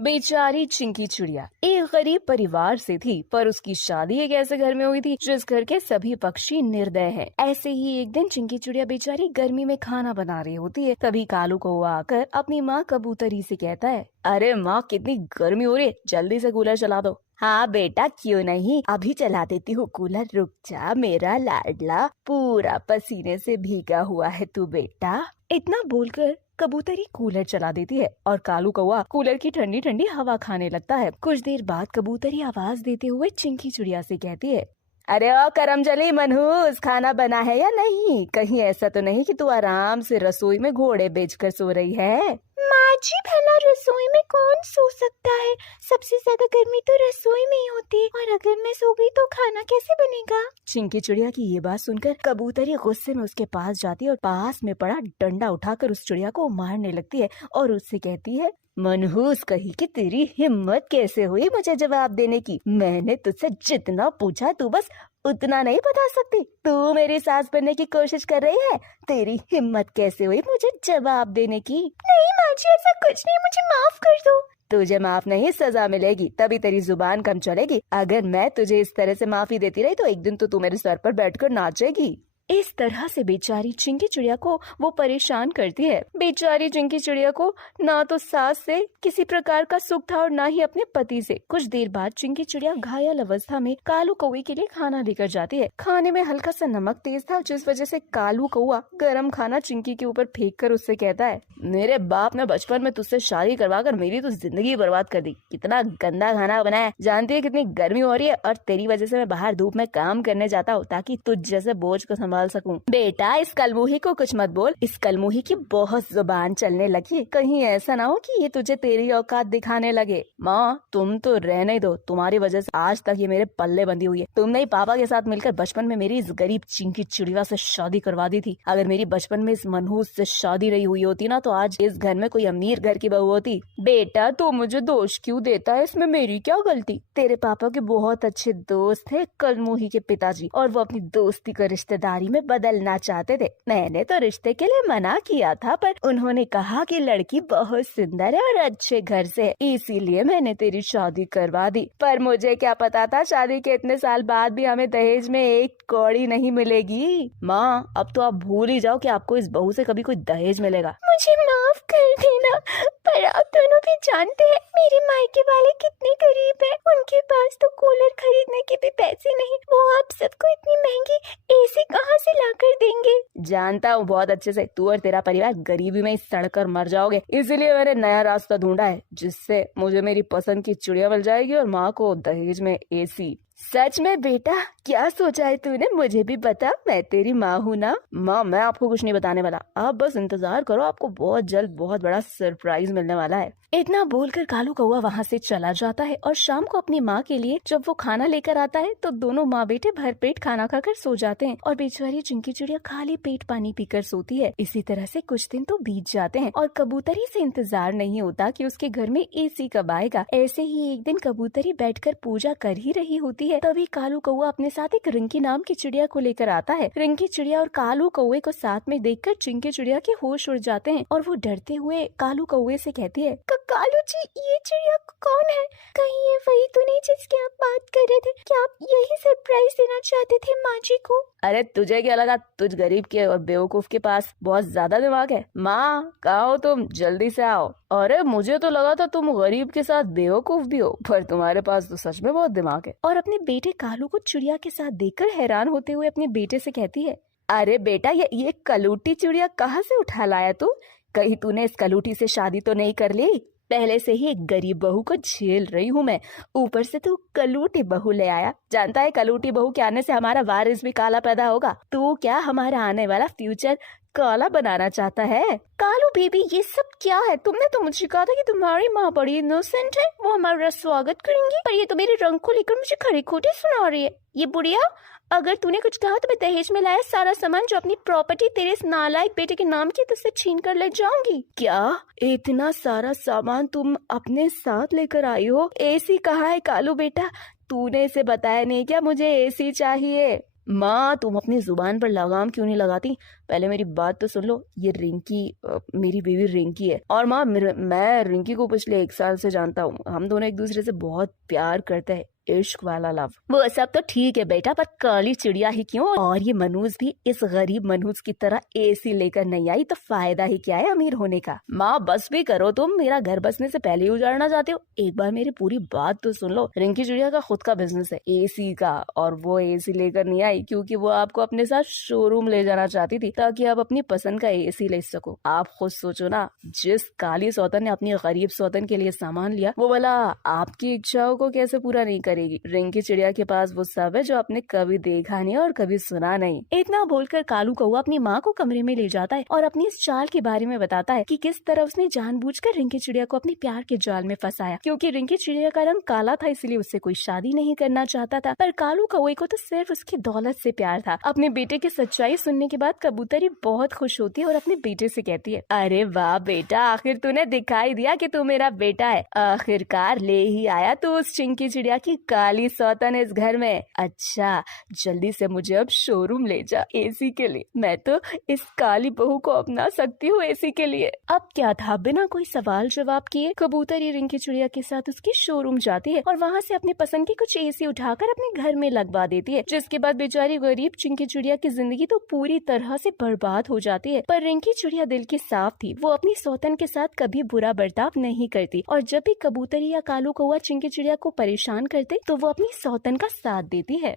बेचारी चिंकी चिड़िया एक गरीब परिवार से थी, पर उसकी शादी एक ऐसे घर में हुई थी जिस घर के सभी पक्षी निर्दय हैं। ऐसे ही एक दिन चिंकी चिड़िया बेचारी गर्मी में खाना बना रही होती है। तभी कालू कौवा आकर अपनी माँ कबूतरी से कहता है, अरे माँ, कितनी गर्मी हो रही है, जल्दी से कूलर चला दो। हाँ बेटा, क्यों नहीं, अभी चला देती हूँ कूलर, रुक जा मेरा लाडला, पूरा पसीने से भीगा हुआ है तू बेटा। इतना बोलकर कबूतरी कूलर चला देती है और कालू कौवा कूलर की ठंडी ठंडी हवा खाने लगता है। कुछ देर बाद कबूतरी आवाज देते हुए चिंकी चिड़िया से कहती है, अरे ओ करमजली मनहूस, खाना बना है या नहीं? कहीं ऐसा तो नहीं कि तू आराम से रसोई में घोड़े बेचकर सो रही है? माँ जी, भला रसोई में कौन सो सकता है? सबसे ज्यादा गर्मी तो रसोई में ही होती है, और अगर मैं सो गई तो खाना कैसे बनेगा? चिंकी चिड़िया की ये बात सुनकर कबूतरी गुस्से में उसके पास जाती है और पास में पड़ा डंडा उठाकर उस चिड़िया को मारने लगती है और उससे कहती है, मनहूस कही कि तेरी हिम्मत कैसे हुई मुझे जवाब देने की? मैंने तुझसे जितना पूछा तू बस उतना नहीं बता सकती। तू मेरी सास बनने की कोशिश कर रही है? तेरी हिम्मत कैसे हुई मुझे जवाब देने की? नहीं माँ जी, ऐसा कुछ नहीं, मुझे माफ कर दो। तुझे माफ नहीं, सजा मिलेगी, तभी तेरी जुबान कम चलेगी। अगर मैं तुझे इस तरह से माफी देती रही तो एक दिन तो तू मेरे सर पर बैठकर नाचेगी। इस तरह से बेचारी चिंकी चिड़िया को वो परेशान करती है। बेचारी चिंकी चिड़िया को ना तो सास से किसी प्रकार का सुख था और ना ही अपने पति से। कुछ देर बाद चिंकी चिड़िया घायल अवस्था में कालू कौवे के लिए खाना लेकर जाती है। खाने में हल्का सा नमक तेज था, जिस वजह से कालू कौवा गरम खाना चिंकी के ऊपर फेंक कर उससे कहता है, मेरे बाप ने बचपन में तुझसे शादी करवा कर मेरी तो जिंदगी बर्बाद कर दी। कितना गंदा खाना बनाया, जानती है कितनी गर्मी हो रही है, और तेरी वजह से मैं बाहर धूप में काम करने जाता हूँ ताकि तुझ जैसे बोझ को संभाल सकूं। बेटा, इस कलमुही को कुछ मत बोल, इस कलमुही की बहुत जुबान चलने लगी, कहीं ऐसा ना हो कि ये तुझे तेरी औकात दिखाने लगे। माँ, तुम तो रहने दो, तुम्हारी वजह से आज तक ये मेरे पल्ले बंधी हुई है। तुमने ही पापा के साथ मिलकर बचपन में मेरी इस गरीब चिंकी चिड़िया से शादी करवा दी थी। अगर मेरी बचपन में इस मनहूस से शादी रही हुई होती ना तो आज इस घर में कोई अमीर घर की बहू होती। बेटा, तू मुझे दोष क्यों देता है? इसमें मेरी क्या गलती? तेरे पापा के बहुत अच्छे दोस्त थे कलमुही के पिताजी, और वो अपनी दोस्ती को रिश्तेदारी में बदलना चाहते थे। मैंने तो रिश्ते के लिए मना किया था, पर उन्होंने कहा कि लड़की बहुत सुंदर है और अच्छे घर से है, इसीलिए मैंने तेरी शादी करवा दी। पर मुझे क्या पता था शादी के इतने साल बाद भी हमें दहेज में एक कौड़ी नहीं मिलेगी। माँ, अब तो आप भूल ही जाओ कि आपको इस बहू से कभी कोई दहेज मिलेगा। मुझे माफ कर देना, पर आप दोनों भी जानते हैं मेरे मायके वाले कितने गरीब हैं। उनके पास तो कूलर खरीदने के भी पैसे नहीं, वो आप सबको इतनी महंगी एसी कहाँ से ला कर देंगे? जानता हूँ बहुत अच्छे से, तू और तेरा परिवार गरीबी में सड़ कर मर जाओगे, इसीलिए मैंने नया रास्ता ढूंढा है जिससे मुझे मेरी पसंद की चिड़िया मिल जाएगी और माँ को दहेज में एसी। सच में बेटा, क्या सोचा है तूने? मुझे भी बता, मैं तेरी माँ हूँ ना। माँ, मैं आपको कुछ नहीं बताने वाला, आप बस इंतजार करो, आपको बहुत जल्द बहुत बड़ा सरप्राइज मिलने वाला है। इतना बोलकर कालू कौवा वहाँ से चला जाता है और शाम को अपनी माँ के लिए जब वो खाना लेकर आता है तो दोनों माँ बेटे भरपेट खाना खाकर सो जाते हैं और बेचारी चिंकी चिड़िया खाली पेट पानी पीकर सोती है। इसी तरह से कुछ दिन तो बीत जाते हैं और कबूतरी से इंतजार नहीं होता कि उसके घर में एसी कब आएगा। ऐसे ही एक दिन कबूतरी बैठकर पूजा कर ही रही होती है, तभी कालू कौवा अपने साथ एक रिंकी नाम की चिड़िया को लेकर आता है। रिंकी चिड़िया और कालू कौवे को साथ में देखकर चिंकी चिड़िया के होश उड़ जाते हैं और वो डरते हुए कालू कौवे से कहती है, कालू जी, ये चिड़िया कौन है? कहीं ये वही तो नहीं जिसकी आप बात कर रहे थे? क्या आप यही सरप्राइज देना चाहते थे माँ जी को? अरे तुझे क्या लगा तुझ गरीब के और बेवकूफ के पास बहुत ज्यादा दिमाग है? माँ, कहाँ हो तुम? जल्दी से आओ। अरे मुझे तो लगा था तुम गरीब के साथ बेवकूफ भी हो, पर तुम्हारे पास तो सच में बहुत दिमाग है। और अपने बेटे कालू को चिड़िया के साथ देखकर हैरान होते हुए अपने बेटे से कहती है, अरे बेटा, ये कलूटी चिड़िया कहाँ से उठा लाया तू? कहीं तूने इस कलूटी से शादी तो नहीं कर ली? पहले से ही एक गरीब बहू को झेल रही हूँ मैं, ऊपर से तू कलूटी बहू ले आया। जानता है कलूटी बहू के आने से हमारा वारिस भी काला पैदा होगा। तू क्या हमारा आने वाला फ्यूचर काला बनाना चाहता है? कालू बेबी, ये सब क्या है? तुमने तो मुझे कहा था कि तुम्हारी माँ बड़ी इनोसेंट है, वो हमारा स्वागत करेंगी, पर ये तो मेरे रंग को लेकर मुझे खरी खोटी सुना रही है। ये बुढ़िया, अगर तूने कुछ कहा तो मैं दहेज में लाया सारा सामान जो अपनी प्रॉपर्टी तेरे इस नालायक बेटे के नाम की तुझसे छीन कर ले जाऊंगी। क्या इतना सारा सामान तुम अपने साथ लेकर आई हो? एसी कहाँ है कालू बेटा? तूने इसे बताया नहीं क्या मुझे एसी चाहिए? माँ तुम अपनी जुबान पर लगाम क्यों नहीं लगाती? पहले मेरी बात तो सुन लो। ये रिंकी मेरी बीवी रिंकी है। और माँ मैं रिंकी को पिछले 1 साल से जानता हूँ। हम दोनों एक दूसरे से बहुत प्यार करते हैं, इश्क वाला लव। वो सब तो ठीक है बेटा, पर काली चिड़िया ही क्यों? और ये मनूज भी इस गरीब मनूज की तरह एसी लेकर नहीं आई तो फायदा ही क्या है अमीर होने का? माँ बस भी करो तुम, मेरा घर बसने से पहले ही उजाड़ना चाहते हो। एक बार मेरी पूरी बात तो सुन लो। रिंकी चिड़िया का खुद का बिजनेस है एसी का, और वो एसी लेकर नहीं आई क्योंकि वो आपको अपने साथ शोरूम ले जाना चाहती थी ताकि आप अपनी पसंद का एसी ले सको। आप खुद सोचो ना, जिस काली सौतन ने अपनी गरीब सौतन के लिए सामान लिया, वो वाला आपकी इच्छाओं को कैसे पूरा नहीं करेगी? रिंकी चिड़िया के पास वो सब है जो आपने कभी देखा नहीं और कभी सुना नहीं। इतना बोलकर कालू कौआ अपनी माँ को कमरे में ले जाता है और अपनी इस चाल के बारे में बताता है कि किस तरह उसने जानबूझकर रिंकी चिड़िया को अपने प्यार के जाल में फंसाया। क्योंकि रिंकी चिड़िया का रंग काला था इसलिए उससे कोई शादी नहीं करना चाहता था, पर कालू कौए को तो सिर्फ उसकी दौलत से प्यार था। अपने बेटे की सच्चाई सुनने के बाद कबूतरी बहुत खुश होती है और अपने बेटे से कहती है, अरे वाह बेटा, आखिर तूने दिखाई दिया कि तू मेरा बेटा है। आखिरकार ले ही आया तू उस चिंकी चिड़िया की काली सौतन इस घर में। अच्छा जल्दी से मुझे अब शोरूम ले जा एसी के लिए। मैं तो इस काली बहू को अपना सकती हूँ एसी के लिए। अब क्या था, बिना कोई सवाल जवाब किए कबूतरी रिंकी चिड़िया के साथ उसकी शोरूम जाती है और वहाँ से अपनी पसंद की कुछ एसी उठाकर अपने घर में लगवा देती है। जिसके बाद बेचारी गरीब चिंकी चिड़िया की जिंदगी तो पूरी तरह से बर्बाद हो जाती है। पर रिंकी चिड़िया दिल की साफ थी, वो अपनी सौतन के साथ कभी बुरा बर्ताव नहीं करती और जब भी कबूतरी या कालू कौआ चिंकी चिड़िया को परेशान करते तो वो अपनी सौतन का साथ देती है।